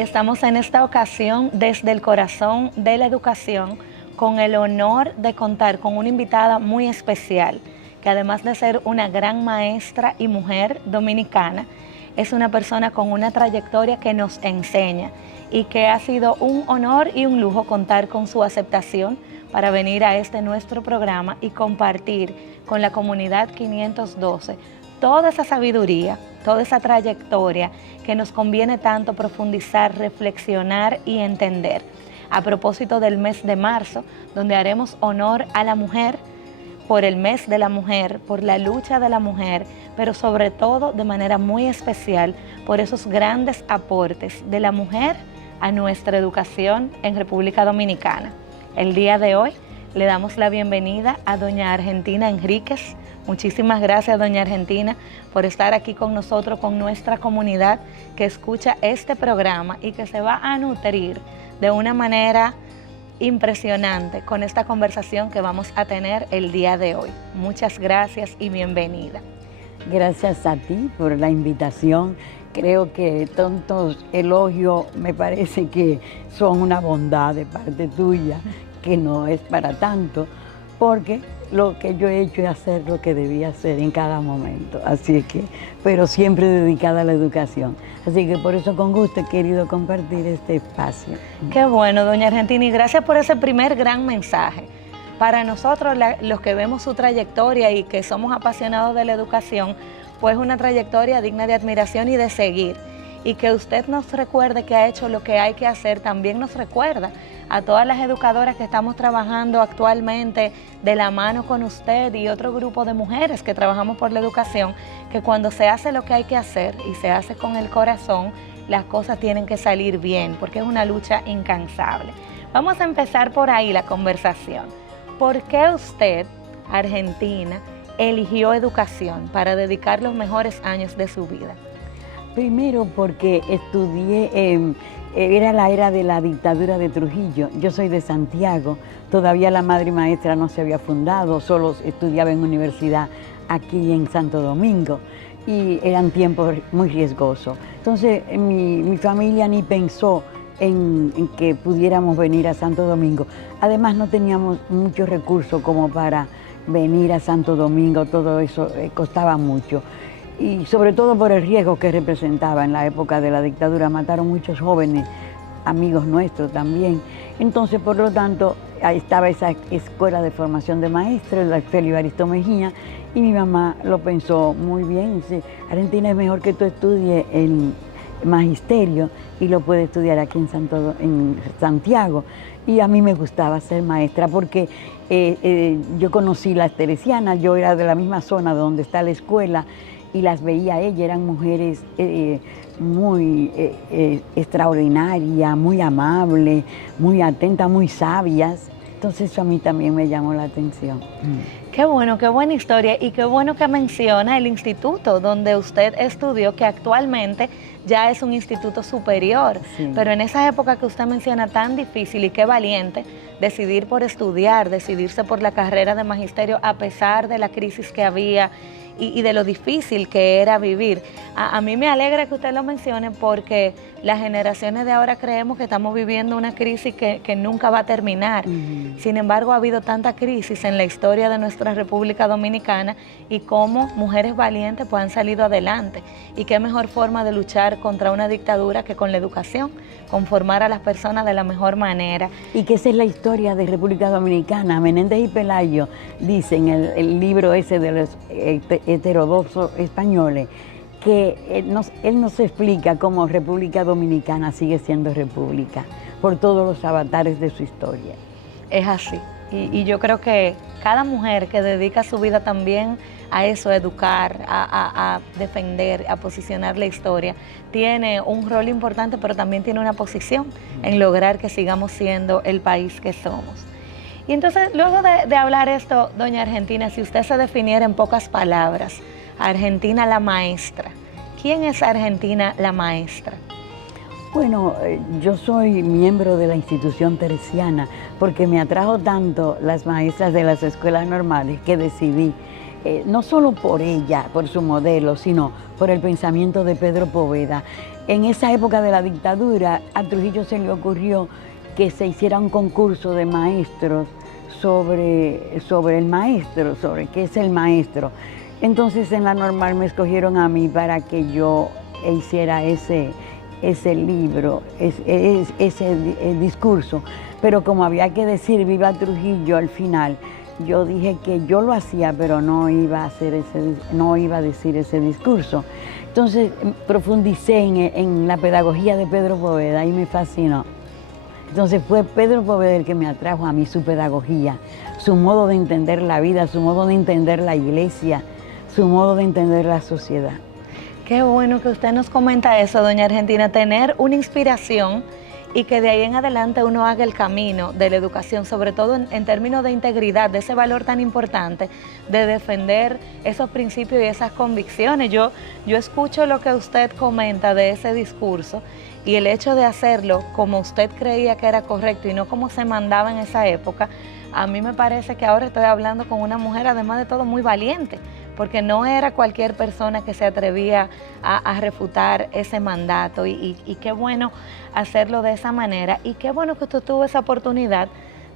estamos en esta ocasión desde el corazón de la educación con el honor de contar con una invitada muy especial, que además de ser una gran maestra y mujer dominicana, es una persona con una trayectoria que nos enseña y que ha sido un honor y un lujo contar con su aceptación para venir a este nuestro programa y compartir con la comunidad 512 toda esa sabiduría, toda esa trayectoria que nos conviene tanto profundizar, reflexionar y entender. A propósito del mes de marzo, donde haremos honor a la mujer, por el mes de la mujer, por la lucha de la mujer, pero sobre todo de manera muy especial por esos grandes aportes de la mujer a nuestra educación en República Dominicana. El día de hoy le damos la bienvenida a doña Argentina Enríquez. Muchísimas gracias, doña Argentina, por estar aquí con nosotros, con nuestra comunidad que escucha este programa y que se va a nutrir de una manera impresionante con esta conversación que vamos a tener el día de hoy. Muchas gracias y bienvenida. Gracias a ti por la invitación. Creo que tantos elogios me parece que son una bondad de parte tuya, que no es para tanto, porque lo que yo he hecho es hacer lo que debía hacer en cada momento, así es que, pero siempre dedicada a la educación. Así que por eso con gusto he querido compartir este espacio. Qué bueno, doña Argentina, y gracias por ese primer gran mensaje. Para nosotros, los que vemos su trayectoria y que somos apasionados de la educación, pues una trayectoria digna de admiración y de seguir. Y que usted nos recuerde que ha hecho lo que hay que hacer, también nos recuerda a todas las educadoras que estamos trabajando actualmente de la mano con usted y otro grupo de mujeres que trabajamos por la educación, que cuando se hace lo que hay que hacer y se hace con el corazón, las cosas tienen que salir bien, porque es una lucha incansable. Vamos a empezar por ahí la conversación. ¿Por qué usted, Argentina, eligió educación para dedicar los mejores años de su vida? Primero porque estudié, era la era de la dictadura de Trujillo. Yo soy de Santiago, todavía la madre maestra no se había fundado, solo estudiaba en universidad aquí en Santo Domingo y eran tiempos muy riesgosos. Entonces mi familia ni pensó en que pudiéramos venir a Santo Domingo. Además no teníamos muchos recursos como para venir a Santo Domingo, todo eso costaba mucho. Y sobre todo por el riesgo que representaba en la época de la dictadura. Mataron muchos jóvenes, amigos nuestros también. Entonces, por lo tanto, ahí estaba esa escuela de formación de maestros, la Félix Evaristo Mejía, y mi mamá lo pensó muy bien. Dice, Argentina, es mejor que tú estudies el magisterio y lo puedes estudiar aquí en Santiago. Y a mí me gustaba ser maestra porque yo conocí las teresianas, yo era de la misma zona donde está la escuela, y las veía a ella, eran mujeres muy extraordinarias, muy amables, muy atentas, muy sabias. Entonces eso a mí también me llamó la atención. Qué bueno, qué buena historia y qué bueno que menciona el instituto donde usted estudió, que actualmente ya es un instituto superior. Sí. Pero en esa época que usted menciona tan difícil y qué valiente, decidir por estudiar, decidirse por la carrera de magisterio a pesar de la crisis que había y de lo difícil que era vivir. A mí me alegra que usted lo mencione porque las generaciones de ahora creemos que estamos viviendo una crisis que nunca va a terminar. Sin embargo, ha habido tanta crisis en la historia de nuestra República Dominicana y cómo mujeres valientes pues han salido adelante. Y qué mejor forma de luchar contra una dictadura que con la educación, con formar a las personas de la mejor manera. Y que esa es la historia de República Dominicana. Menéndez y Pelayo dicen en el libro ese de los heterodoxos españoles, que él nos explica cómo República Dominicana sigue siendo república por todos los avatares de su historia. Es así, y yo creo que cada mujer que dedica su vida también a eso, a educar, a defender, a posicionar la historia, tiene un rol importante, pero también tiene una posición en lograr que sigamos siendo el país que somos. Y entonces, luego de hablar esto, doña Argentina, si usted se definiera en pocas palabras, Argentina la maestra, ¿quién es Argentina la maestra? Bueno, yo soy miembro de la institución teresiana porque me atrajo tanto las maestras de las escuelas normales que decidí, no solo por ella, por su modelo, sino por el pensamiento de Pedro Poveda, en esa época de la dictadura, a Trujillo se le ocurrió que se hiciera un concurso de maestros sobre el maestro, sobre qué es el maestro. Entonces en la Normal me escogieron a mí para que yo hiciera ese libro, ese discurso. Pero como había que decir Viva Trujillo al final, yo dije que yo lo hacía, pero no iba a decir ese discurso. Entonces profundicé en la pedagogía de Pedro Poveda y me fascinó. Entonces fue Pedro Poveda el que me atrajo a mí, su pedagogía, su modo de entender la vida, su modo de entender la iglesia, su modo de entender la sociedad. Qué bueno que usted nos comenta eso, doña Argentina, tener una inspiración y que de ahí en adelante uno haga el camino de la educación, sobre todo en términos de integridad, de ese valor tan importante de defender esos principios y esas convicciones. Yo escucho lo que usted comenta de ese discurso y el hecho de hacerlo como usted creía que era correcto y no como se mandaba en esa época, a mí me parece que ahora estoy hablando con una mujer, además de todo, muy valiente, porque no era cualquier persona que se atrevía a refutar ese mandato y qué bueno hacerlo de esa manera y qué bueno que usted tuvo esa oportunidad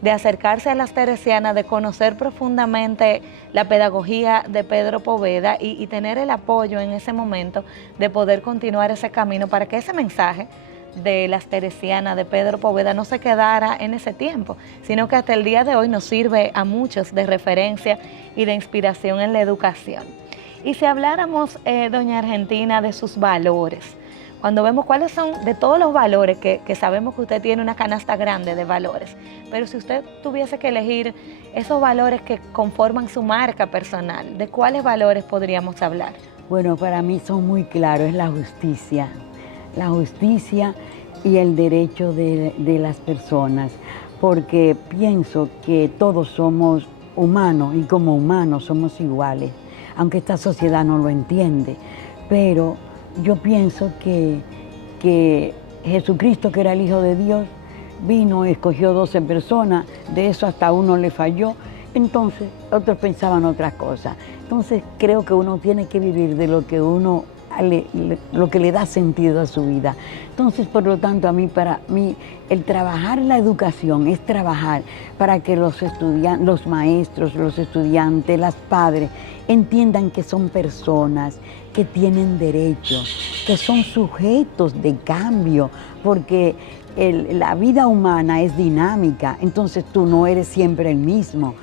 de acercarse a las teresianas, de conocer profundamente la pedagogía de Pedro Poveda y tener el apoyo en ese momento de poder continuar ese camino para que ese mensaje de las teresianas, de Pedro Poveda, no se quedara en ese tiempo, sino que hasta el día de hoy nos sirve a muchos de referencia y de inspiración en la educación. Y si habláramos, doña Argentina, de sus valores, cuando vemos cuáles son de todos los valores, que sabemos que usted tiene una canasta grande de valores, pero si usted tuviese que elegir esos valores que conforman su marca personal, ¿de cuáles valores podríamos hablar? Bueno, para mí son muy claros, es la justicia y el derecho de las personas, porque pienso que todos somos humanos y como humanos somos iguales, aunque esta sociedad no lo entiende, pero yo pienso que Jesucristo, que era el Hijo de Dios, vino, escogió 12 personas, de eso hasta uno le falló, entonces otros pensaban otras cosas. Entonces creo que uno tiene que vivir de lo que uno lo que le da sentido a su vida. Entonces, por lo tanto, para mí, el trabajar la educación es trabajar para que los maestros, los estudiantes, los padres, entiendan que son personas, que tienen derechos, que son sujetos de cambio, porque la vida humana es dinámica, entonces tú no eres siempre el mismo,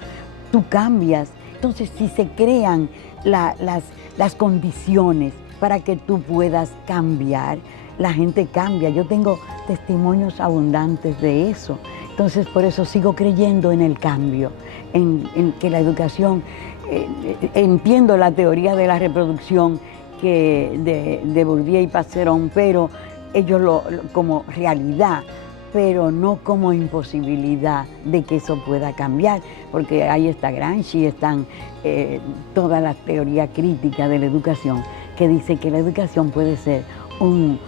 tú cambias. Entonces, si se crean las condiciones para que tú puedas cambiar, la gente cambia. Yo tengo testimonios abundantes de eso. Entonces, por eso sigo creyendo en el cambio, en que la educación, entiendo la teoría de la reproducción de Bourdieu y Passerón, pero ellos como realidad, pero no como imposibilidad de que eso pueda cambiar, porque ahí está Gramsci, están toda la teoría crítica de la educación, que dice que la educación puede ser un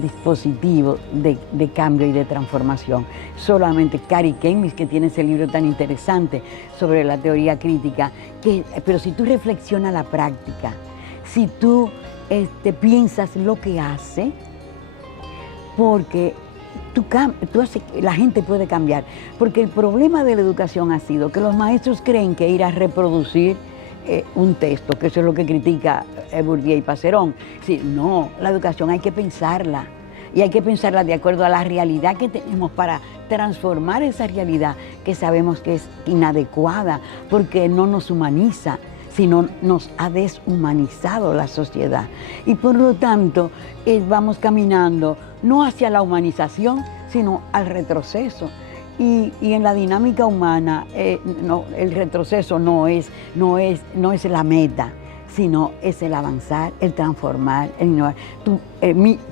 dispositivo de cambio y de transformación. Solamente Cary Keynes, que tiene ese libro tan interesante sobre la teoría crítica, pero si tú reflexionas la práctica, si tú piensas lo que hace, porque la gente puede cambiar. Porque el problema de la educación ha sido que los maestros creen que ir a reproducir un texto, que eso es lo que critica Bourdieu y Passerón. Sí, no, la educación hay que pensarla, y hay que pensarla de acuerdo a la realidad que tenemos para transformar esa realidad que sabemos que es inadecuada, porque no nos humaniza, sino nos ha deshumanizado la sociedad. Y por lo tanto, vamos caminando no hacia la humanización, sino al retroceso. Y en la dinámica humana, el retroceso no es la meta, sino es el avanzar, el transformar, el innovar.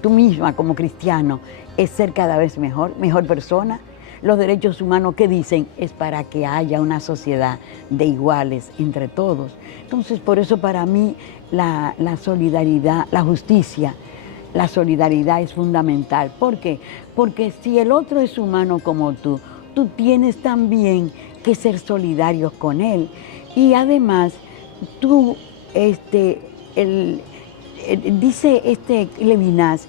Tú misma como cristiano es ser cada vez mejor persona. Los derechos humanos, ¿qué dicen? Es para que haya una sociedad de iguales entre todos. Entonces, por eso para mí la solidaridad, la justicia, la solidaridad es fundamental. ¿Por qué? Porque si el otro es humano como tú tienes también que ser solidarios con él. Y además, dice Levinas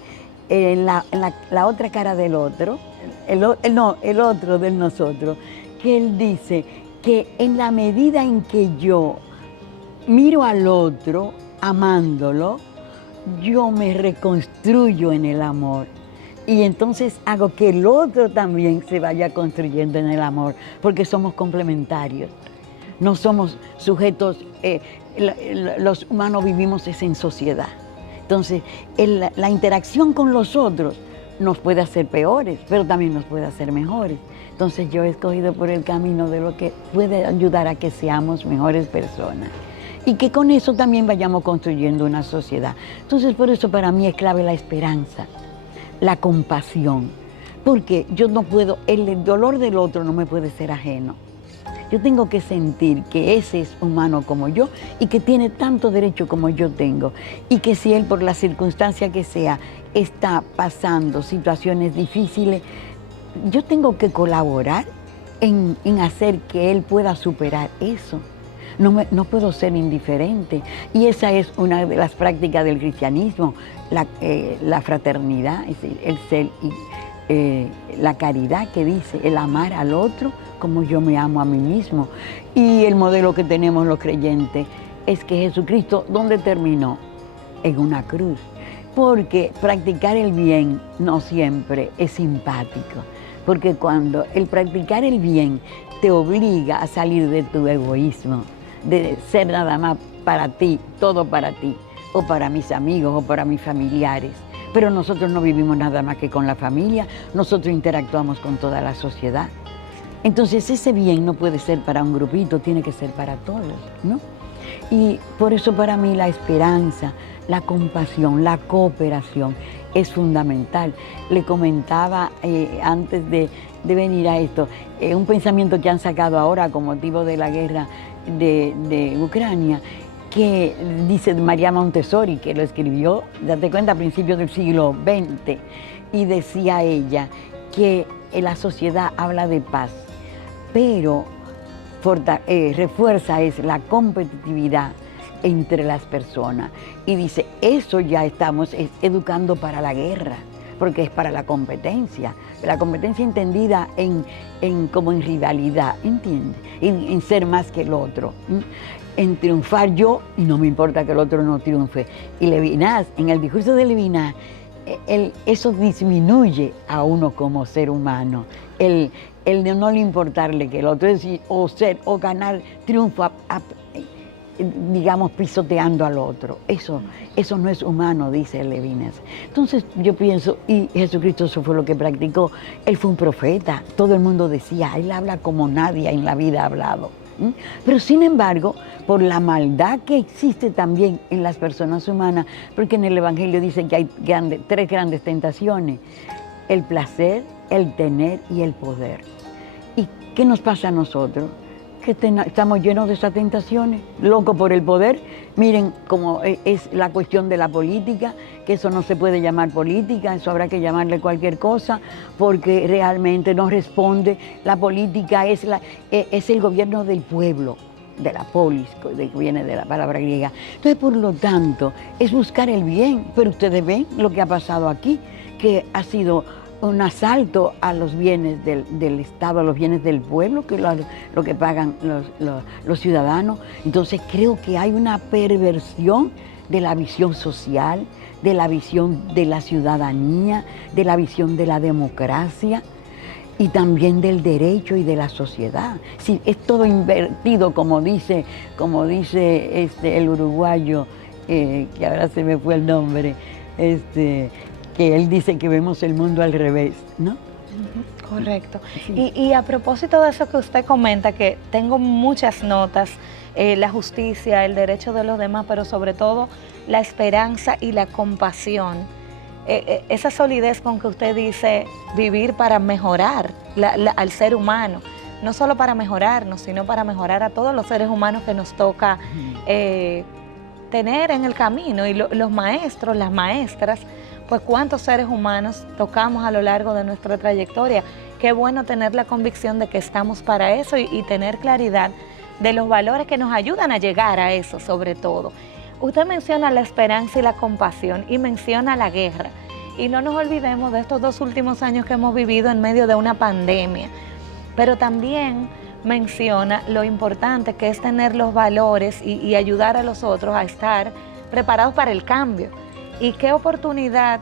la otra cara del otro, el otro del nosotros, que él dice que en la medida en que yo miro al otro, amándolo, yo me reconstruyo en el amor. Y entonces hago que el otro también se vaya construyendo en el amor, porque somos complementarios. No somos sujetos, los humanos vivimos es en sociedad. Entonces, la interacción con los otros nos puede hacer peores, pero también nos puede hacer mejores. Entonces yo he escogido por el camino de lo que puede ayudar a que seamos mejores personas. Y que con eso también vayamos construyendo una sociedad. Entonces, por eso para mí es clave la esperanza, la compasión. Porque yo no puedo, el dolor del otro no me puede ser ajeno. Yo tengo que sentir que ese es humano como yo y que tiene tanto derecho como yo tengo. Y que si él, por la circunstancia que sea, está pasando situaciones difíciles, yo tengo que colaborar en hacer que él pueda superar eso. No puedo ser indiferente. Y esa es una de las prácticas del cristianismo, la fraternidad, es decir, el ser y la caridad que dice, el amar al otro como yo me amo a mí mismo. Y el modelo que tenemos los creyentes es que Jesucristo, ¿dónde terminó? En una cruz. Porque practicar el bien no siempre es simpático. Porque cuando el practicar el bien te obliga a salir de tu egoísmo, de ser nada más para ti, todo para ti, o para mis amigos, o para mis familiares. Pero nosotros no vivimos nada más que con la familia, nosotros interactuamos con toda la sociedad. Entonces ese bien no puede ser para un grupito, tiene que ser para todos, ¿no? Y por eso para mí la esperanza, la compasión, la cooperación es fundamental. Le comentaba antes de venir a esto, un pensamiento que han sacado ahora con motivo de la guerra de Ucrania, que dice María Montessori, que lo escribió, date cuenta, a principios del siglo XX, y decía ella que la sociedad habla de paz, pero refuerza es la competitividad entre las personas. Y dice, eso ya estamos educando para la guerra, porque es para la competencia entendida como en rivalidad, ¿entiendes? En ser más que el otro, en triunfar yo y no me importa que el otro no triunfe. Y Levinas, en el discurso de Levinas, eso disminuye a uno como ser humano. El de no le importarle que el otro es o ganar triunfo digamos, pisoteando al otro. Eso no es humano, dice Levinas. Entonces yo pienso, y Jesucristo eso fue lo que practicó. Él fue un profeta, todo el mundo decía, él habla como nadie en la vida ha hablado. Pero sin embargo, por la maldad que existe también en las personas humanas, porque en el Evangelio dice que hay tres grandes tentaciones: el placer, el tener y el poder. ¿Y qué nos pasa a nosotros? Que estamos llenos de esas tentaciones, locos por el poder. Miren cómo es la cuestión de la política, que eso no se puede llamar política, eso habrá que llamarle cualquier cosa, porque realmente no responde. La política es el gobierno del pueblo, de la polis, que viene de la palabra griega. Entonces, por lo tanto, es buscar el bien, pero ustedes ven lo que ha pasado aquí, que ha sido un asalto a los bienes del Estado, a los bienes del pueblo, que lo que pagan los ciudadanos. Entonces creo que hay una perversión de la visión social, de la visión de la ciudadanía, de la visión de la democracia y también del derecho y de la sociedad. Sí, es todo invertido, como dice el uruguayo, que ahora se me fue el nombre, que él dice que vemos el mundo al revés, ¿no? Correcto. Sí. Y a propósito de eso que usted comenta, que tengo muchas notas, la justicia, el derecho de los demás, pero sobre todo la esperanza y la compasión, esa solidez con que usted dice vivir para mejorar al ser humano, no solo para mejorarnos, sino para mejorar a todos los seres humanos que nos toca tener en el camino, y los maestros, las maestras, pues cuántos seres humanos tocamos a lo largo de nuestra trayectoria. Qué bueno tener la convicción de que estamos para eso y tener claridad de los valores que nos ayudan a llegar a eso, sobre todo. Usted menciona la esperanza y la compasión y menciona la guerra. Y no nos olvidemos de estos 2 últimos años que hemos vivido en medio de una pandemia. Pero también menciona lo importante que es tener los valores y ayudar a los otros a estar preparados para el cambio. Y qué oportunidad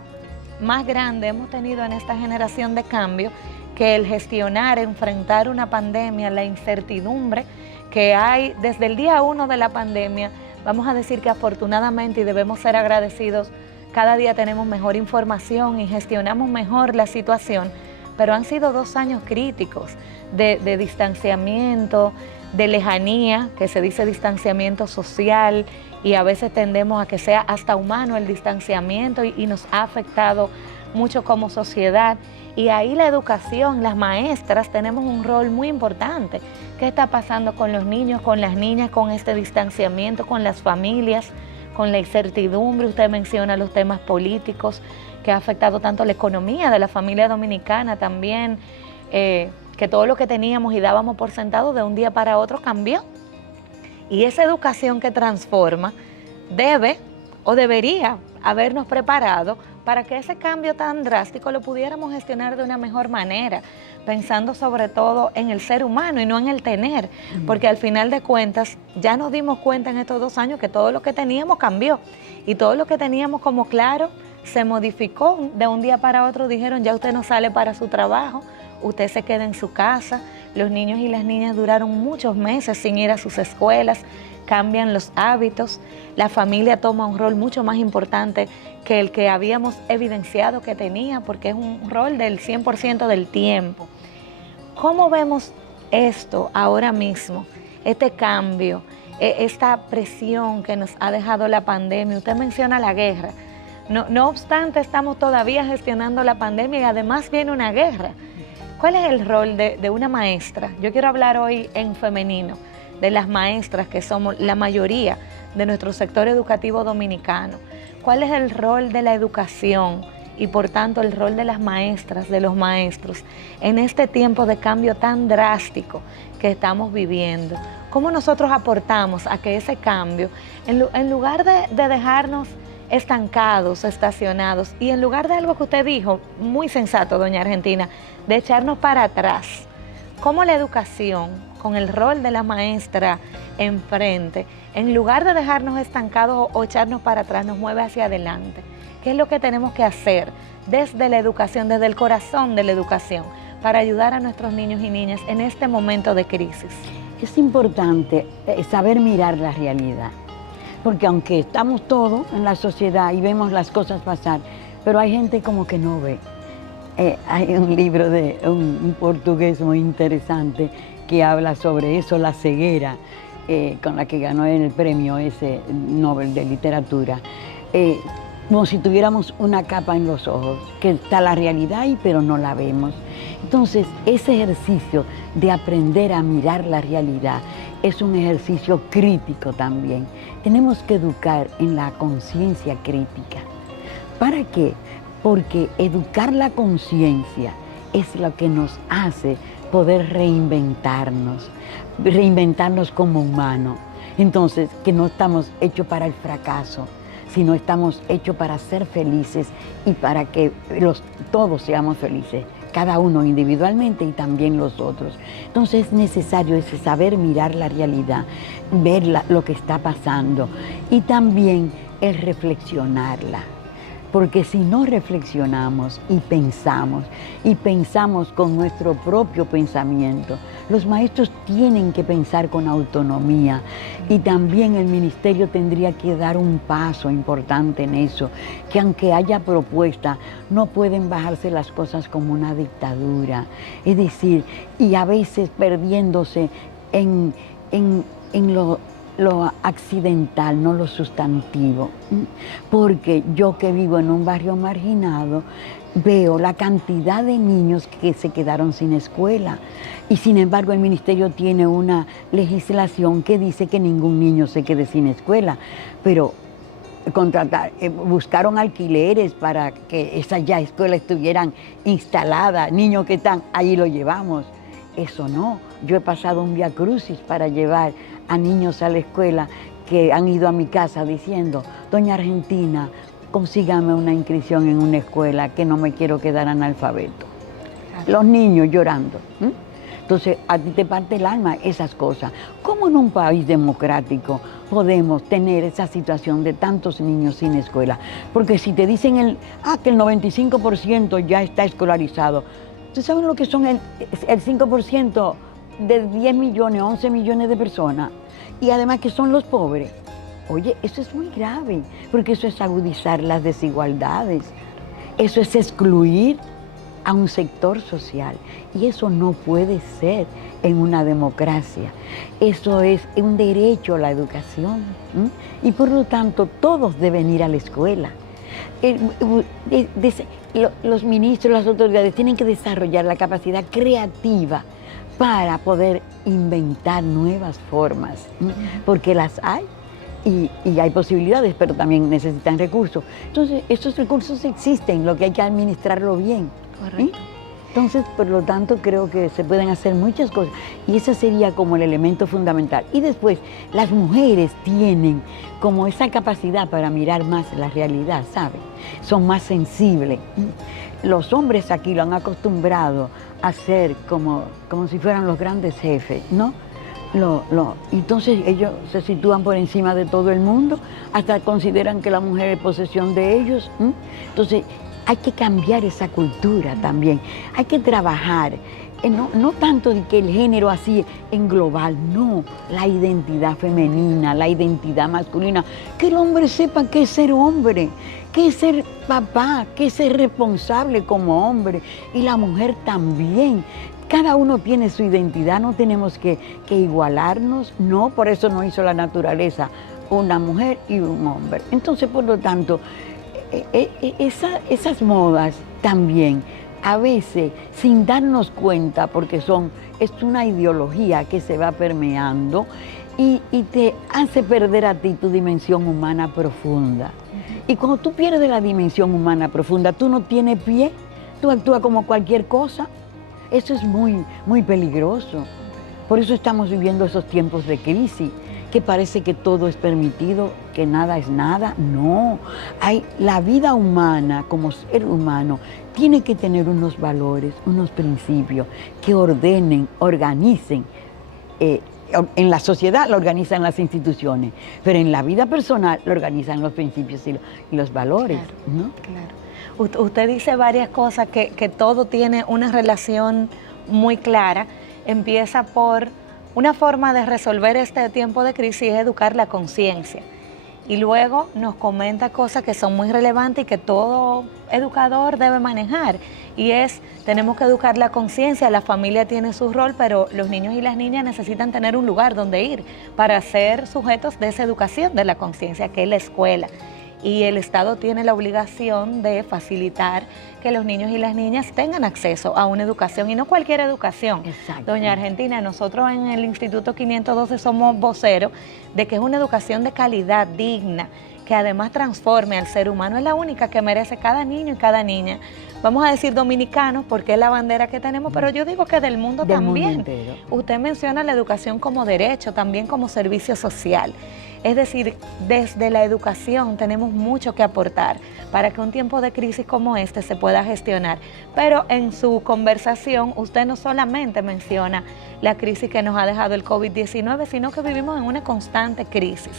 más grande hemos tenido en esta generación de cambio que el gestionar, enfrentar una pandemia, la incertidumbre que hay desde el día 1 de la pandemia. Vamos a decir que afortunadamente, y debemos ser agradecidos, cada día tenemos mejor información y gestionamos mejor la situación, pero han sido 2 años críticos de distanciamiento, de lejanía, que se dice distanciamiento social, y a veces tendemos a que sea hasta humano el distanciamiento y nos ha afectado mucho como sociedad. Y ahí la educación, las maestras tenemos un rol muy importante. ¿Qué está pasando con los niños, con las niñas, con este distanciamiento, con las familias, con la incertidumbre? Usted menciona los temas políticos que ha afectado tanto la economía de la familia dominicana también, que todo lo que teníamos y dábamos por sentado de un día para otro cambió. Y esa educación que transforma debe o debería habernos preparado para que ese cambio tan drástico lo pudiéramos gestionar de una mejor manera, pensando sobre todo en el ser humano y no en el tener, porque al final de cuentas ya nos dimos cuenta en estos 2 años que todo lo que teníamos cambió y todo lo que teníamos como claro se modificó de un día para otro. Dijeron, ya usted no sale para su trabajo, usted se queda en su casa. Los niños y las niñas duraron muchos meses sin ir a sus escuelas, cambian los hábitos, la familia toma un rol mucho más importante que el que habíamos evidenciado que tenía, porque es un rol del 100% del tiempo. ¿Cómo vemos esto ahora mismo, este cambio, esta presión que nos ha dejado la pandemia? Usted menciona la guerra. No obstante, estamos todavía gestionando la pandemia y además viene una guerra. ¿Cuál es el rol de una maestra? Yo quiero hablar hoy en femenino, de las maestras que somos la mayoría de nuestro sector educativo dominicano. ¿Cuál es el rol de la educación y por tanto el rol de las maestras, de los maestros, en este tiempo de cambio tan drástico que estamos viviendo? ¿Cómo nosotros aportamos a que ese cambio, en lugar de dejarnos estancados, estacionados, y en lugar de algo que usted dijo, muy sensato, doña Argentina, de echarnos para atrás, cómo la educación, con el rol de la maestra enfrente, en lugar de dejarnos estancados o echarnos para atrás, nos mueve hacia adelante? ¿Qué es lo que tenemos que hacer desde la educación, desde el corazón de la educación, para ayudar a nuestros niños y niñas en este momento de crisis? Es importante saber mirar la realidad, porque aunque estamos todos en la sociedad y vemos las cosas pasar, pero hay gente como que no ve. Hay un libro de un portugués muy interesante que habla sobre eso, la ceguera, con la que ganó el premio ese Nobel de Literatura. Como si tuviéramos una capa en los ojos, que está la realidad ahí, pero no la vemos. Entonces, ese ejercicio de aprender a mirar la realidad es un ejercicio crítico también. Tenemos que educar en la conciencia crítica. ¿Para qué? Porque educar la conciencia es lo que nos hace poder reinventarnos como humanos. Entonces, que no estamos hechos para el fracaso, sino estamos hechos para ser felices y para que todos seamos felices, cada uno individualmente y también los otros. Entonces es necesario ese saber mirar la realidad, ver lo que está pasando y también el reflexionarla. Porque si no reflexionamos y pensamos con nuestro propio pensamiento, los maestros tienen que pensar con autonomía y también el ministerio tendría que dar un paso importante en eso, que aunque haya propuesta, no pueden bajarse las cosas como una dictadura. Es decir, y a veces perdiéndose en lo accidental, no lo sustantivo, porque yo que vivo en un barrio marginado, veo la cantidad de niños que se quedaron sin escuela y sin embargo el ministerio tiene una legislación que dice que ningún niño se quede sin escuela, pero buscaron alquileres para que esas ya escuelas estuvieran instaladas, niños que están, ahí lo llevamos. Eso no, yo he pasado un vía crucis para llevar a niños a la escuela que han ido a mi casa diciendo, doña Argentina, consígame una inscripción en una escuela que no me quiero quedar analfabeto. Los niños llorando. Entonces, a ti te parte el alma esas cosas. ¿Cómo en un país democrático podemos tener esa situación de tantos niños sin escuela? Porque si te dicen que el 95% ya está escolarizado, ¿tú sabes lo que son el 5% de 10 millones, 11 millones de personas? Y además que son los pobres. Oye, eso es muy grave, porque eso es agudizar las desigualdades. Eso es excluir a un sector social, y eso no puede ser en una democracia. Eso es un derecho a la educación, y por lo tanto todos deben ir a la escuela. Los ministros, las autoridades tienen que desarrollar la capacidad creativa para poder inventar nuevas formas, porque las hay. Y hay posibilidades, pero también necesitan recursos. Entonces, estos recursos existen, lo que hay que administrarlo bien. Correcto. Entonces, por lo tanto, creo que se pueden hacer muchas cosas. Y ese sería como el elemento fundamental. Y después, las mujeres tienen como esa capacidad para mirar más la realidad, ¿saben? Son más sensibles. Los hombres aquí lo han acostumbrado a ser como si fueran los grandes jefes, ¿no? Entonces ellos se sitúan por encima de todo el mundo, hasta consideran que la mujer es posesión de ellos. Entonces hay que cambiar esa cultura también, hay que trabajar, no tanto de que el género así en global, no, la identidad femenina, la identidad masculina, que el hombre sepa qué es ser hombre, qué es ser papá, qué es ser responsable como hombre, y la mujer también. Cada uno tiene su identidad, no tenemos que igualarnos, no, por eso no hizo la naturaleza una mujer y un hombre. Entonces, por lo tanto, esas modas también, a veces, sin darnos cuenta, porque es una ideología que se va permeando y te hace perder a ti tu dimensión humana profunda. Y cuando tú pierdes la dimensión humana profunda, tú no tienes pie, tú actúas como cualquier cosa. Eso es muy, muy peligroso. Por eso estamos viviendo esos tiempos de crisis, que parece que todo es permitido, que nada es nada. No, la vida humana como ser humano tiene que tener unos valores, unos principios que organicen. En la sociedad lo organizan las instituciones, pero en la vida personal lo organizan los principios y los valores. Claro, ¿no? Claro. Usted dice varias cosas que todo tiene una relación muy clara. Empieza por una forma de resolver este tiempo de crisis, es educar la conciencia. Y luego nos comenta cosas que son muy relevantes y que todo educador debe manejar. Y tenemos que educar la conciencia, la familia tiene su rol, pero los niños y las niñas necesitan tener un lugar donde ir para ser sujetos de esa educación de la conciencia, que es la escuela. Y el Estado tiene la obligación de facilitar que los niños y las niñas tengan acceso a una educación, y no cualquier educación. Exacto. Doña Argentina, nosotros en el Instituto 512 somos voceros de que es una educación de calidad, digna, que además transforme al ser humano. Es la única que merece cada niño y cada niña. Vamos a decir dominicanos porque es la bandera que tenemos, pero yo digo que del mundo también. Usted menciona la educación como derecho, también como servicio social. Es decir, desde la educación tenemos mucho que aportar para que un tiempo de crisis como este se pueda gestionar. Pero en su conversación usted no solamente menciona la crisis que nos ha dejado el COVID-19, sino que vivimos en una constante crisis.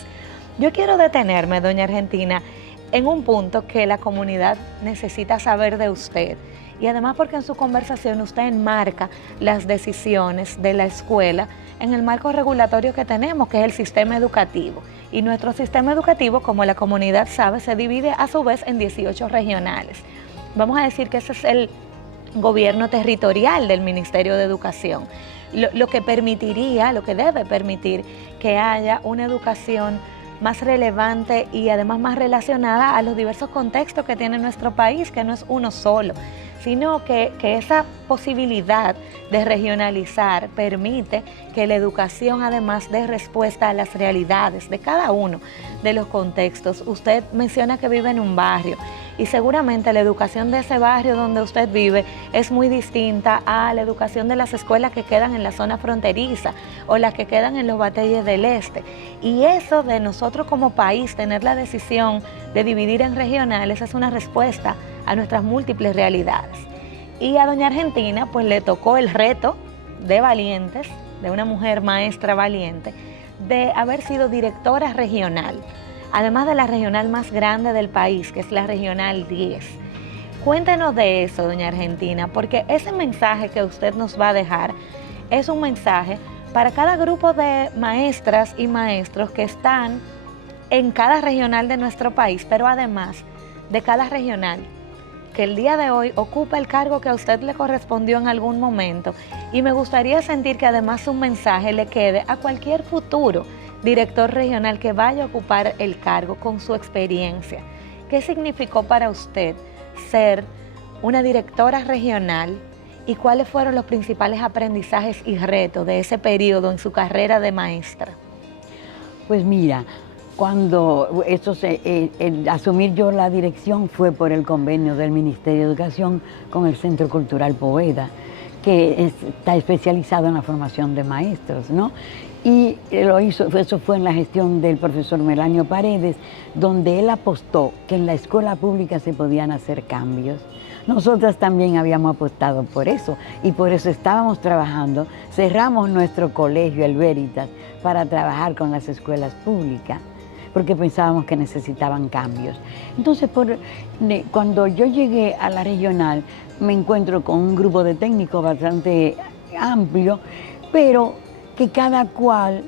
Yo quiero detenerme, doña Argentina, en un punto que la comunidad necesita saber de usted. Y además porque en su conversación usted enmarca las decisiones de la escuela en el marco regulatorio que tenemos, que es el sistema educativo. Y nuestro sistema educativo, como la comunidad sabe, se divide a su vez en 18 regionales. Vamos a decir que ese es el gobierno territorial del Ministerio de Educación. Lo que permitiría, lo que debe permitir que haya una educación más relevante y además más relacionada a los diversos contextos que tiene nuestro país, que no es uno solo, sino que esa posibilidad de regionalizar permite que la educación además dé respuesta a las realidades de cada uno de los contextos. Usted menciona que vive en un barrio y seguramente la educación de ese barrio donde usted vive es muy distinta a la educación de las escuelas que quedan en la zona fronteriza o las que quedan en los batalles del este. Y eso de nosotros como país tener la decisión de dividir en regionales es una respuesta a nuestras múltiples realidades. Y a doña Argentina pues le tocó el reto de valientes, de una mujer maestra valiente, de haber sido directora regional, además de la regional más grande del país, que es la Regional 10. Cuéntenos de eso, doña Argentina, porque ese mensaje que usted nos va a dejar es un mensaje para cada grupo de maestras y maestros que están en cada regional de nuestro país, pero además de cada regional que el día de hoy ocupa el cargo que a usted le correspondió en algún momento. Y me gustaría sentir que además un mensaje le quede a cualquier futuro director regional que vaya a ocupar el cargo con su experiencia. ¿Qué significó para usted ser una directora regional y cuáles fueron los principales aprendizajes y retos de ese periodo en su carrera de maestra? Pues mira, cuando el asumir yo la dirección fue por el convenio del Ministerio de Educación con el Centro Cultural Poveda, que está especializado en la formación de maestros, ¿no? Y eso fue en la gestión del profesor Melanio Paredes, donde él apostó que en la escuela pública se podían hacer cambios. Nosotras también habíamos apostado por eso y por eso estábamos trabajando. Cerramos nuestro colegio, el Veritas, para trabajar con las escuelas públicas, porque pensábamos que necesitaban cambios. Entonces, cuando yo llegué a la regional, me encuentro con un grupo de técnicos bastante amplio, pero que cada cual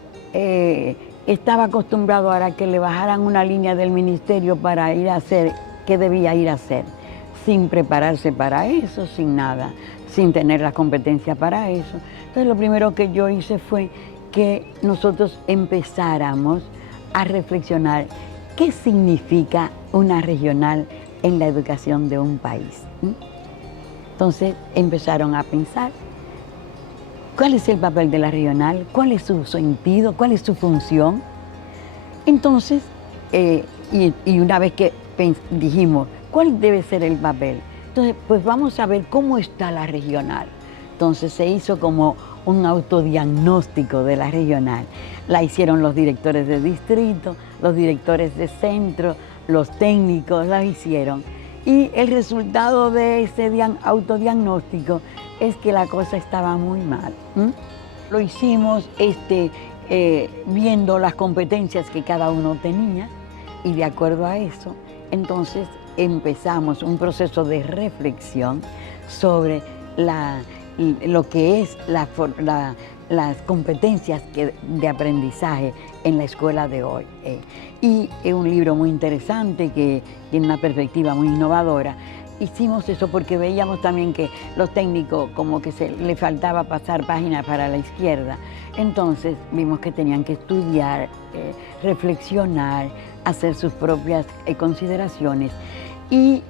estaba acostumbrado a que le bajaran una línea del ministerio para ir a hacer qué debía ir a hacer, sin prepararse para eso, sin nada, sin tener las competencias para eso. Entonces, lo primero que yo hice fue que nosotros empezáramos a reflexionar qué significa una regional en la educación de un país. Entonces empezaron a pensar cuál es el papel de la regional, cuál es su sentido, cuál es su función. Entonces, y una vez que dijimos cuál debe ser el papel, entonces pues vamos a ver cómo está la regional. Entonces se hizo como un autodiagnóstico de la regional. La hicieron los directores de distrito, los directores de centro, los técnicos, la hicieron. Y el resultado de ese autodiagnóstico es que la cosa estaba muy mal. Lo hicimos viendo las competencias que cada uno tenía y de acuerdo a eso, entonces empezamos un proceso de reflexión sobre lo que es las competencias de aprendizaje en la escuela de hoy. Y es un libro muy interesante que tiene una perspectiva muy innovadora. Hicimos eso porque veíamos también que los técnicos como que le faltaba pasar páginas para la izquierda. Entonces vimos que tenían que estudiar, reflexionar, hacer sus propias consideraciones y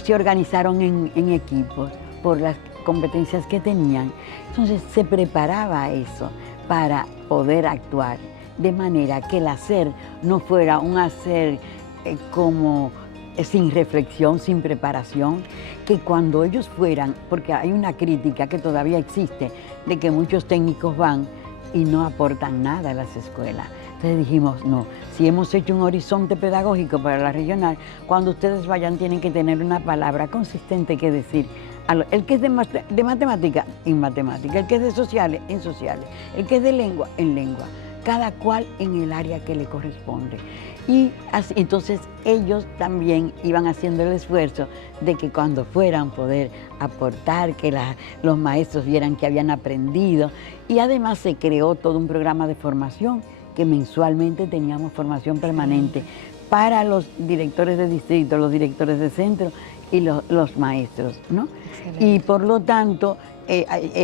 se organizaron en equipos por las competencias que tenían. Entonces se preparaba eso para poder actuar de manera que el hacer no fuera un hacer como sin reflexión, sin preparación, que cuando ellos fueran, porque hay una crítica que todavía existe de que muchos técnicos van y no aportan nada a las escuelas. Entonces dijimos, no, si hemos hecho un horizonte pedagógico para la regional, cuando ustedes vayan tienen que tener una palabra consistente que decir. El que es de matemática, en matemática, el que es de sociales, en sociales, el que es de lengua, en lengua, cada cual en el área que le corresponde. Y así, entonces ellos también iban haciendo el esfuerzo de que cuando fueran poder aportar, que los maestros vieran que habían aprendido, y además se creó todo un programa de formación que mensualmente teníamos formación permanente para los directores de distrito, los directores de centro y los maestros, ¿no? Excelente. Y por lo tanto,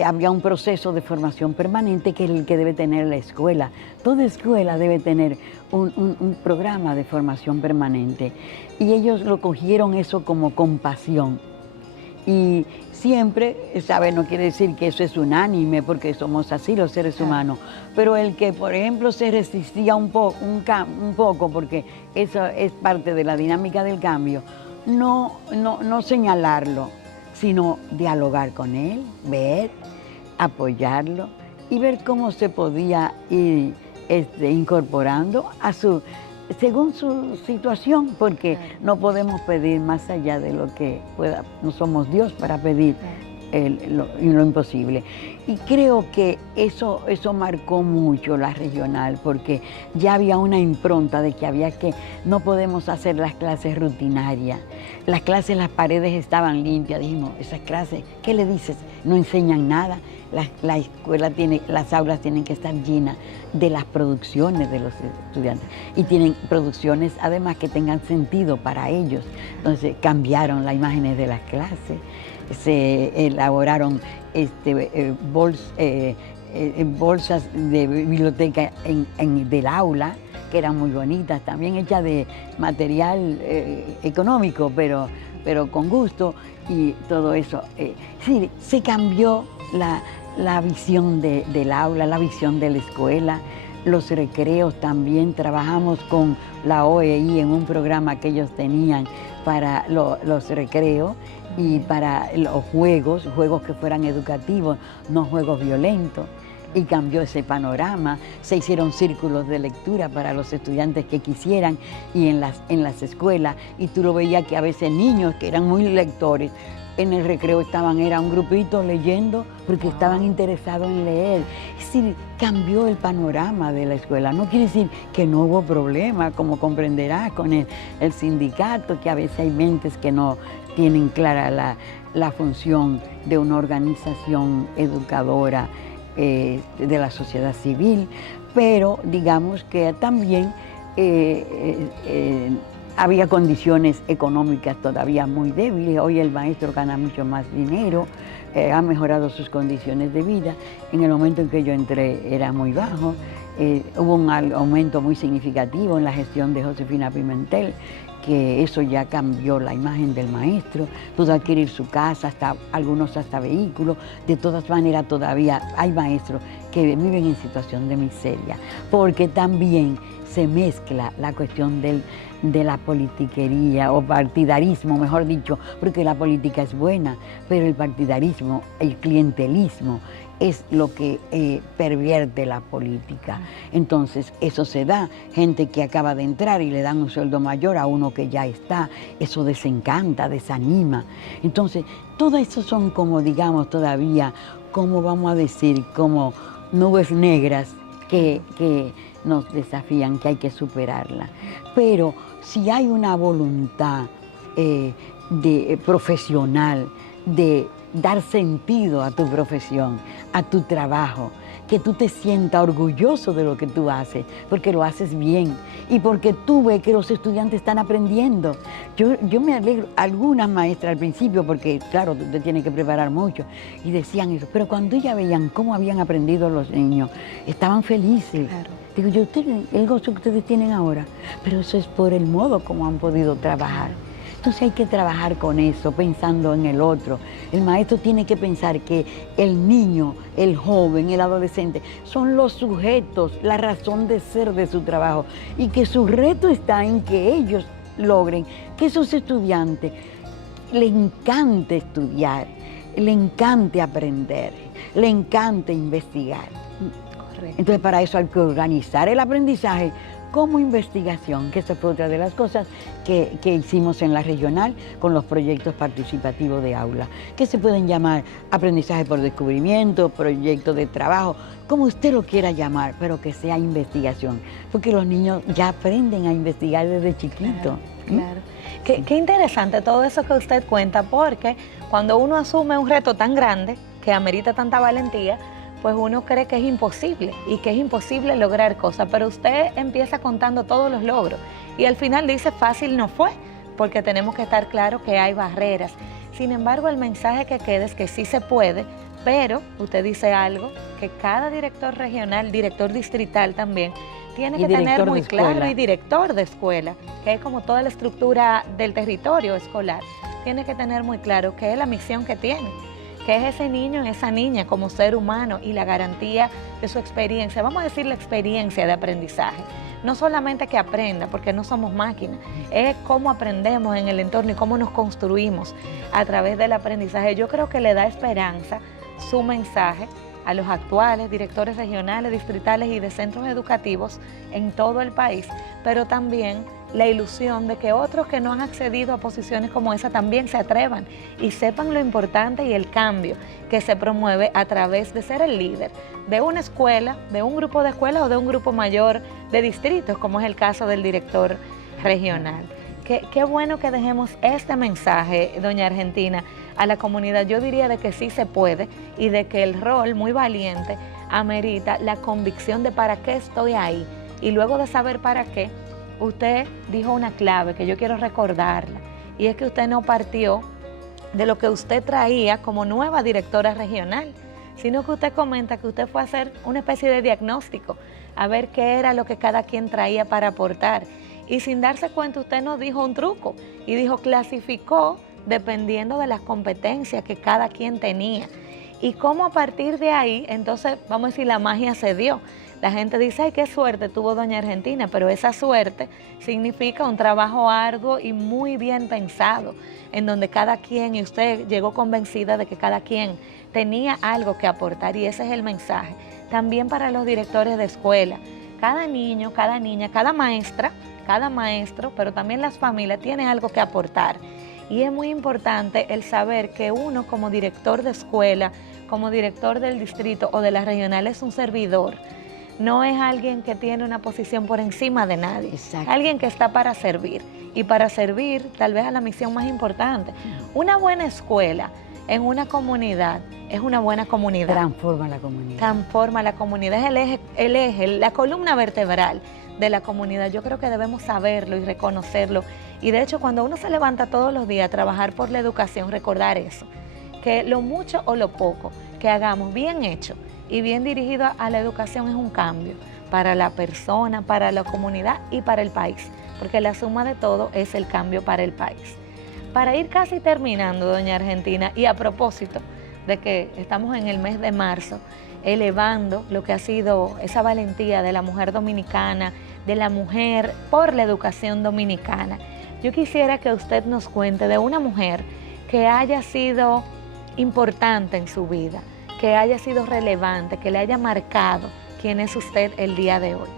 había un proceso de formación permanente que es el que debe tener la escuela. Toda escuela debe tener un programa de formación permanente. Y ellos lo cogieron eso como compasión. Y siempre, ¿sabe? No quiere decir que eso es unánime, porque somos así los seres humanos, pero el que, por ejemplo, se resistía un poco, porque eso es parte de la dinámica del cambio, no señalarlo, sino dialogar con él, ver, apoyarlo y ver cómo se podía ir incorporando según su situación, porque no podemos pedir más allá de lo que pueda, no somos Dios para pedir lo imposible. Y creo que eso marcó mucho la regional, porque ya había una impronta de que no podemos hacer las clases rutinarias. Las clases, las paredes estaban limpias, dijimos, esas clases, ¿qué le dices? No enseñan nada. La escuela las aulas tienen que estar llenas de las producciones de los estudiantes y tienen producciones además que tengan sentido para ellos. Entonces cambiaron las imágenes de las clases, se elaboraron bolsas de biblioteca del aula, que eran muy bonitas, también hechas de material económico, pero con gusto, y todo eso. Sí, se cambió la visión del aula, la visión de la escuela, los recreos también. Trabajamos con la OEI en un programa que ellos tenían para los recreos y para los juegos que fueran educativos, no juegos violentos. Y cambió ese panorama. Se hicieron círculos de lectura para los estudiantes que quisieran y en las escuelas, y tú lo veías que a veces niños que eran muy lectores, en el recreo era un grupito leyendo porque estaban interesados en leer. Es decir, cambió el panorama de la escuela. No quiere decir que no hubo problema, como comprenderás, con el sindicato, que a veces hay mentes que no tienen clara la función de una organización educadora de la sociedad civil, pero digamos que también había condiciones económicas todavía muy débiles. Hoy el maestro gana mucho más dinero, ha mejorado sus condiciones de vida. En el momento en que yo entré era muy bajo. Hubo un aumento muy significativo en la gestión de Josefina Pimentel, que eso ya cambió la imagen del maestro. Pudo adquirir su casa, algunos hasta vehículos. De todas maneras todavía hay maestros que viven en situación de miseria, porque también se mezcla la cuestión de la politiquería o partidarismo, mejor dicho, porque la política es buena, pero el partidarismo, el clientelismo, es lo que pervierte la política. Entonces, eso se da, gente que acaba de entrar y le dan un sueldo mayor a uno que ya está, eso desencanta, desanima. Entonces, todo eso son como, digamos, todavía, como vamos a decir, como nubes negras que nos desafían, que hay que superarla. Pero si hay una voluntad profesional de dar sentido a tu profesión, a tu trabajo, que tú te sientas orgulloso de lo que tú haces, porque lo haces bien y porque tú ves que los estudiantes están aprendiendo. Yo me alegro, algunas maestras al principio, porque claro, tú te tienes que preparar mucho, y decían eso, pero cuando ellas veían cómo habían aprendido los niños, estaban felices. Claro. Digo yo, el gozo que ustedes tienen ahora, pero eso es por el modo como han podido trabajar. Entonces hay que trabajar con eso, pensando en el otro. El maestro tiene que pensar que el niño, el joven, el adolescente, son los sujetos, la razón de ser de su trabajo, y que su reto está en que ellos logren que esos estudiantes les encante estudiar, le encante aprender, le encante investigar. Correcto. Entonces para eso hay que organizar el aprendizaje como investigación, que esa fue otra de las cosas que hicimos en la regional con los proyectos participativos de aula, que se pueden llamar aprendizaje por descubrimiento, proyecto de trabajo, como usted lo quiera llamar, pero que sea investigación, porque los niños ya aprenden a investigar desde chiquito. Claro. Qué interesante todo eso que usted cuenta, porque cuando uno asume un reto tan grande, que amerita tanta valentía, pues uno cree que es imposible y que es imposible lograr cosas, pero usted empieza contando todos los logros y al final dice fácil no fue, porque tenemos que estar claros que hay barreras. Sin embargo, el mensaje que queda es que sí se puede, pero usted dice algo que cada director regional, director distrital también, tiene que tener muy claro, y director de escuela, que es como toda la estructura del territorio escolar, tiene que tener muy claro qué es la misión que tiene, que es ese niño, esa niña como ser humano y la garantía de su experiencia, vamos a decir la experiencia de aprendizaje. No solamente que aprenda, porque no somos máquinas, es cómo aprendemos en el entorno y cómo nos construimos a través del aprendizaje. Yo creo que le da esperanza su mensaje a los actuales directores regionales, distritales y de centros educativos en todo el país, pero también la ilusión de que otros que no han accedido a posiciones como esa también se atrevan y sepan lo importante y el cambio que se promueve a través de ser el líder de una escuela, de un grupo de escuelas o de un grupo mayor de distritos, como es el caso del director regional. Qué bueno que dejemos este mensaje, doña Argentina, a la comunidad. Yo diría de que sí se puede y de que el rol muy valiente amerita la convicción de para qué estoy ahí. Y luego de saber para qué, usted dijo una clave que yo quiero recordarla, y es que usted no partió de lo que usted traía como nueva directora regional, sino que usted comenta que usted fue a hacer una especie de diagnóstico, a ver qué era lo que cada quien traía para aportar. Y sin darse cuenta usted nos dijo un truco y dijo clasificó dependiendo de las competencias que cada quien tenía. Y cómo a partir de ahí, entonces, vamos a decir, la magia se dio. La gente dice, ay, qué suerte tuvo doña Argentina, pero esa suerte significa un trabajo arduo y muy bien pensado, en donde cada quien, y usted llegó convencida de que cada quien tenía algo que aportar, y ese es el mensaje. También para los directores de escuela, cada niño, cada niña, cada maestra, cada maestro, pero también las familias tienen algo que aportar. Y es muy importante el saber que uno como director de escuela, como director del distrito o de la regional es un servidor. No es alguien que tiene una posición por encima de nadie. Exacto. Alguien que está para servir. Y para servir tal vez a la misión más importante. Una buena escuela en una comunidad es una buena comunidad. Transforma la comunidad. Transforma la comunidad. Es el eje, la columna vertebral de la comunidad. Yo creo que debemos saberlo y reconocerlo. Y de hecho, cuando uno se levanta todos los días a trabajar por la educación, recordar eso, que lo mucho o lo poco que hagamos bien hecho y bien dirigido a la educación es un cambio para la persona, para la comunidad y para el país, porque la suma de todo es el cambio para el país. Para ir casi terminando, doña Argentina, y a propósito de que estamos en el mes de marzo, elevando lo que ha sido esa valentía de la mujer dominicana, de la mujer por la educación dominicana, yo quisiera que usted nos cuente de una mujer que haya sido importante en su vida, que haya sido relevante, que le haya marcado quién es usted el día de hoy.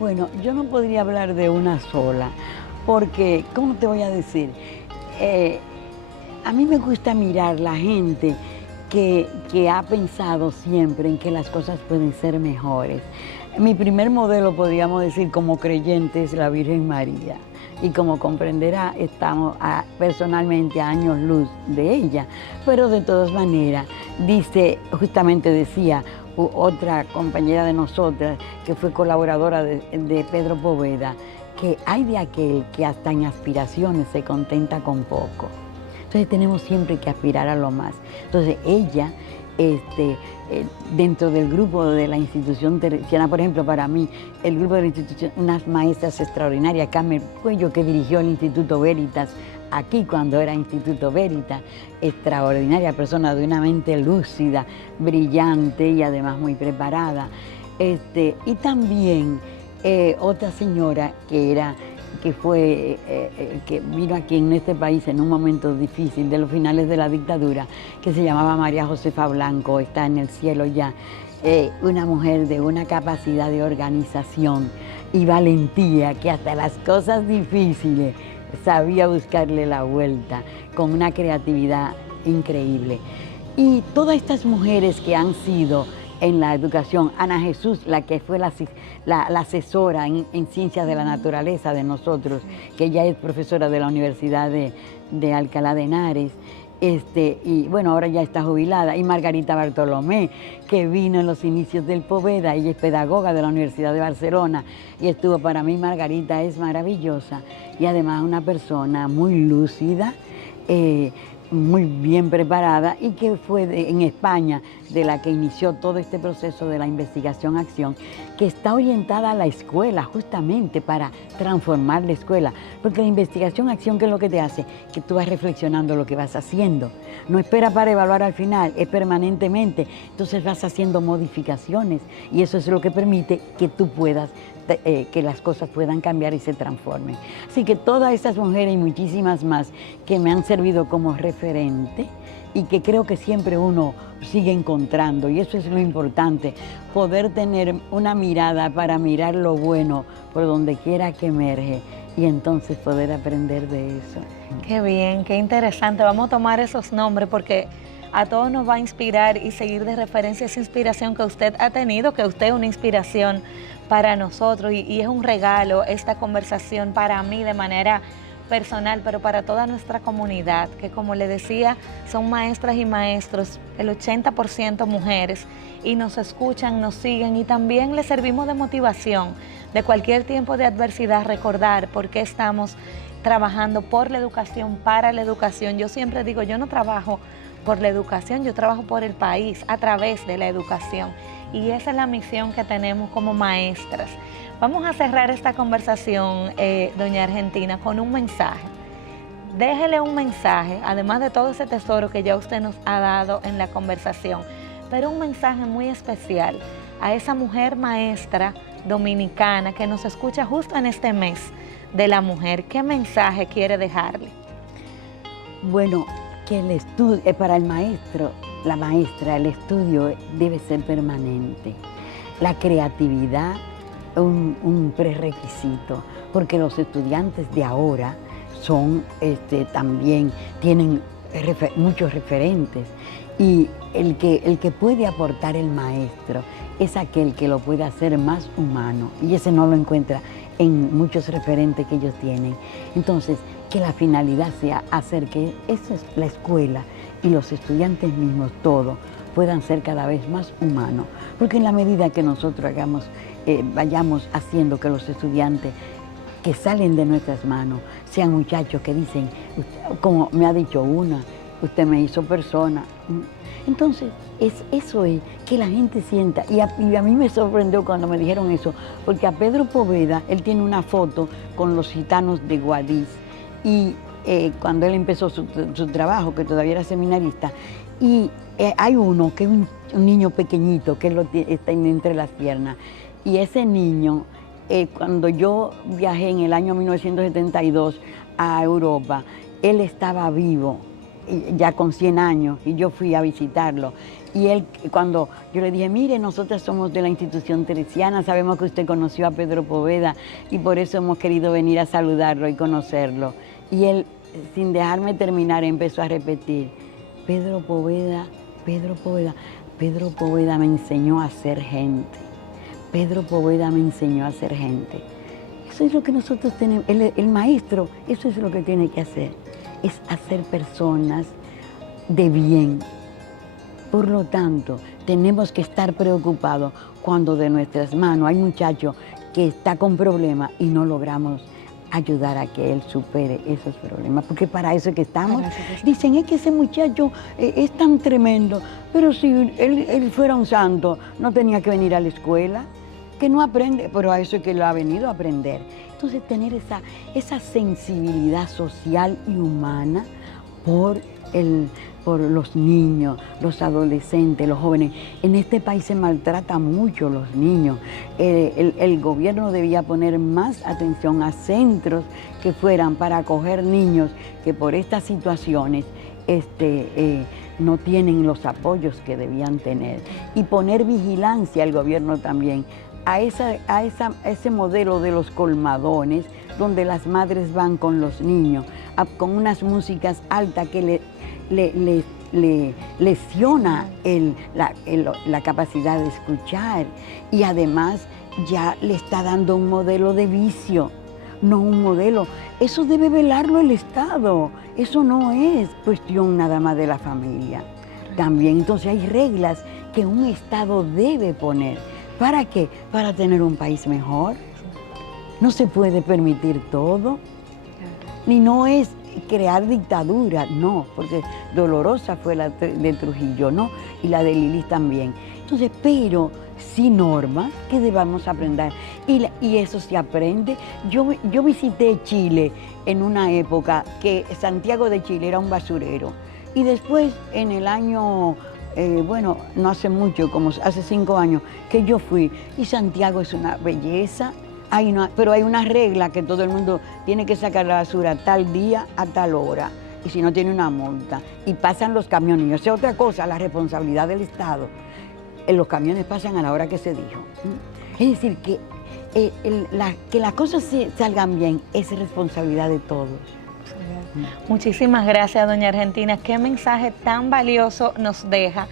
Bueno, yo no podría hablar de una sola, porque, ¿cómo te voy a decir? A mí me gusta mirar la gente que ha pensado siempre en que las cosas pueden ser mejores. Mi primer modelo, podríamos decir, como creyente es la Virgen María. Y como comprenderá, estamos personalmente a años luz de ella. Pero de todas maneras, justamente decía otra compañera de nosotras, que fue colaboradora de Pedro Poveda, que hay de aquel que hasta en aspiraciones se contenta con poco. Entonces tenemos siempre que aspirar a lo más. Entonces ella, dentro del grupo de la institución teresiana, por ejemplo, para mí, el grupo de la institución, unas maestras extraordinarias, Carmen Cuello, que dirigió el Instituto Veritas, aquí cuando era Instituto Veritas, extraordinaria persona de una mente lúcida, brillante y además muy preparada. Y también otra señora que vino aquí en este país en un momento difícil de los finales de la dictadura, que se llamaba María Josefa Blanco, está en el cielo ya, una mujer de una capacidad de organización y valentía, que hasta las cosas difíciles sabía buscarle la vuelta, con una creatividad increíble. Y todas estas mujeres que han sido en la educación, Ana Jesús, la que fue la asesora en ciencias de la naturaleza de nosotros, que ella es profesora de la Universidad de Alcalá de Henares, y bueno, ahora ya está jubilada, y Margarita Bartolomé, que vino en los inicios del Poveda, ella es pedagoga de la Universidad de Barcelona, y estuvo, para mí Margarita es maravillosa, y además una persona muy lúcida, muy bien preparada, y que fue en España de la que inició todo este proceso de la investigación-acción, que está orientada a la escuela justamente para transformar la escuela, porque la investigación-acción, ¿qué es lo que te hace? Que tú vas reflexionando lo que vas haciendo, no espera para evaluar al final, es permanentemente, entonces vas haciendo modificaciones y eso es lo que permite que tú puedas que las cosas puedan cambiar y se transformen. Así que todas estas mujeres y muchísimas más que me han servido como referente, y que creo que siempre uno sigue encontrando, y eso es lo importante, poder tener una mirada para mirar lo bueno por donde quiera que emerge y entonces poder aprender de eso. Qué bien, qué interesante. Vamos a tomar esos nombres porque a todos nos va a inspirar y seguir de referencia esa inspiración que usted ha tenido, que usted es una inspiración para nosotros y es un regalo esta conversación para mí de manera personal, pero para toda nuestra comunidad, que como le decía, son maestras y maestros, el 80% mujeres, y nos escuchan, nos siguen y también les servimos de motivación de cualquier tiempo de adversidad, recordar por qué estamos trabajando por la educación, para la educación. Yo siempre digo, yo no trabajo por la educación, yo trabajo por el país a través de la educación, y esa es la misión que tenemos como maestras. Vamos a cerrar esta conversación, doña Argentina, con un mensaje. Déjele un mensaje, además de todo ese tesoro que ya usted nos ha dado en la conversación, pero un mensaje muy especial a esa mujer maestra dominicana que nos escucha justo en este mes de la mujer. ¿Qué mensaje quiere dejarle? Bueno, que el estudio, para el maestro, la maestra, el estudio debe ser permanente. La creatividad un prerequisito, porque los estudiantes de ahora son también tienen muchos referentes, y el que puede aportar el maestro es aquel que lo puede hacer más humano, y ese no lo encuentra en muchos referentes que ellos tienen. Entonces, que la finalidad sea hacer que eso es la escuela y los estudiantes mismos, todos, puedan ser cada vez más humanos, porque en la medida que nosotros vayamos haciendo que los estudiantes que salen de nuestras manos sean muchachos que dicen, como me ha dicho una, usted me hizo persona. Entonces, eso es que la gente sienta, y a mí me sorprendió cuando me dijeron eso, porque a Pedro Poveda, él tiene una foto con los gitanos de Guadix, y cuando él empezó su trabajo, que todavía era seminarista, y hay uno que es un niño pequeñito que está entre las piernas, y ese niño, cuando yo viajé en el año 1972 a Europa, él estaba vivo, ya con 100 años, y yo fui a visitarlo. Y él, cuando yo le dije, mire, nosotros somos de la institución teresiana, sabemos que usted conoció a Pedro Poveda y por eso hemos querido venir a saludarlo y conocerlo. Y él, sin dejarme terminar, empezó a repetir, Pedro Poveda, Pedro Poveda, Pedro Poveda me enseñó a ser gente. Pedro Poveda me enseñó a ser gente. Eso es lo que nosotros tenemos, el maestro, eso es lo que tiene que hacer, es hacer personas de bien. Por lo tanto, tenemos que estar preocupados cuando de nuestras manos hay muchachos que está con problemas y no logramos ayudar a que él supere esos problemas, porque para eso es que estamos. Dicen, es que ese muchacho es tan tremendo, pero si él fuera un santo, no tenía que venir a la escuela, que no aprende, pero a eso es que lo ha venido a aprender. Entonces, tener esa sensibilidad social y humana por los niños, los adolescentes, los jóvenes. En este país se maltrata mucho los niños. El gobierno debía poner más atención a centros que fueran para acoger niños que por estas situaciones no tienen los apoyos que debían tener. Y poner vigilancia al gobierno también a ese modelo de los colmadones, donde las madres van con los niños, con unas músicas altas que le lesiona la capacidad de escuchar, y además ya le está dando un modelo de vicio, no un modelo. Eso debe velarlo el Estado, eso no es cuestión nada más de la familia. También, entonces hay reglas que un Estado debe poner. ¿Para qué? Para tener un país mejor. No se puede permitir todo, ni no es crear dictadura, no, porque dolorosa fue la de Trujillo, ¿no? Y la de Lilis también. Entonces, pero sí normas que debamos aprender, y eso se aprende. Yo visité Chile en una época que Santiago de Chile era un basurero, y después en el año, no hace mucho, como hace 5 años que yo fui, y Santiago es una belleza. Pero hay una regla que todo el mundo tiene que sacar la basura tal día a tal hora. y si no tiene una multa, y pasan los camiones. Y esa es otra cosa, la responsabilidad del Estado. Los camiones pasan a la hora que se dijo. Es decir, que las cosas salgan bien es responsabilidad de todos. Muchísimas gracias, doña Argentina. Qué mensaje tan valioso nos deja.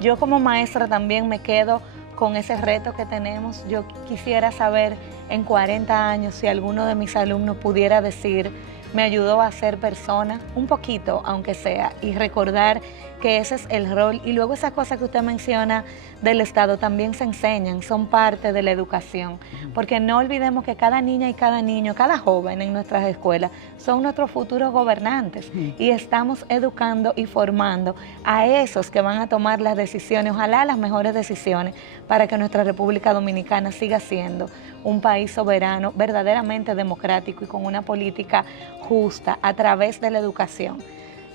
Yo como maestra también me quedo con ese reto que tenemos. Yo quisiera saber en 40 años si alguno de mis alumnos pudiera decir, me ayudó a ser persona, un poquito aunque sea, y recordar que ese es el rol. Y luego esas cosas que usted menciona del Estado también se enseñan, son parte de la educación, porque no olvidemos que cada niña y cada niño, cada joven en nuestras escuelas son nuestros futuros gobernantes y estamos educando y formando a esos que van a tomar las decisiones, ojalá las mejores decisiones, para que nuestra República Dominicana siga siendo un país soberano, verdaderamente democrático y con una política justa a través de la educación.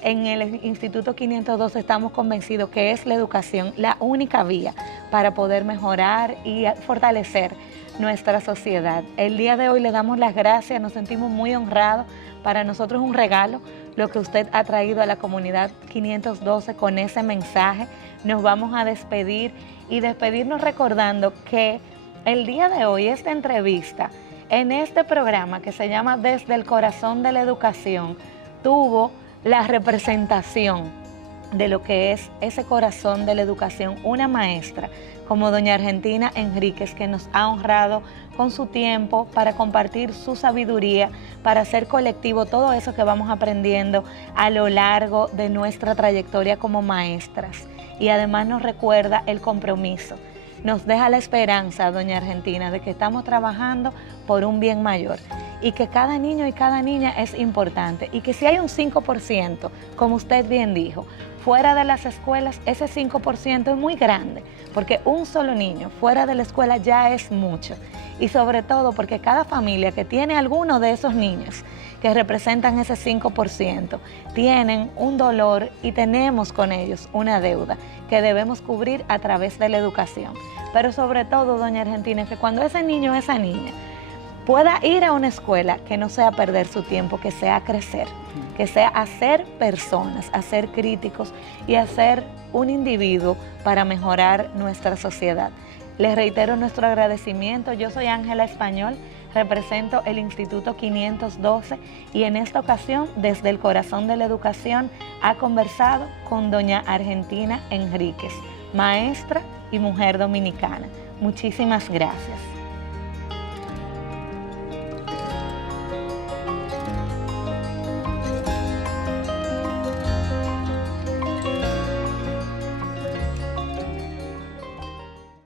En el Instituto 512 estamos convencidos que es la educación la única vía para poder mejorar y fortalecer nuestra sociedad. El día de hoy le damos las gracias, nos sentimos muy honrados. Para nosotros es un regalo lo que usted ha traído a la comunidad 512 con ese mensaje. Nos vamos a despedir y despedirnos recordando que el día de hoy esta entrevista en este programa que se llama Desde el Corazón de la Educación tuvo la representación de lo que es ese corazón de la educación, una maestra como doña Argentina Enríquez, que nos ha honrado con su tiempo para compartir su sabiduría, para hacer colectivo todo eso que vamos aprendiendo a lo largo de nuestra trayectoria como maestras. Y además nos recuerda el compromiso. Nos deja la esperanza, doña Argentina, de que estamos trabajando por un bien mayor y que cada niño y cada niña es importante y que si hay un 5%, como usted bien dijo, fuera de las escuelas, ese 5% es muy grande, porque un solo niño fuera de la escuela ya es mucho. Y sobre todo porque cada familia que tiene alguno de esos niños que representan ese 5%, tienen un dolor y tenemos con ellos una deuda que debemos cubrir a través de la educación. Pero sobre todo, doña Argentina, que cuando ese niño o esa niña pueda ir a una escuela, que no sea perder su tiempo, que sea crecer, que sea hacer personas, hacer críticos y hacer un individuo para mejorar nuestra sociedad. Les reitero nuestro agradecimiento. Yo soy Ángela Español, represento el Instituto 512 y en esta ocasión, desde el corazón de la educación, ha conversado con doña Argentina Enríquez, maestra y mujer dominicana. Muchísimas gracias.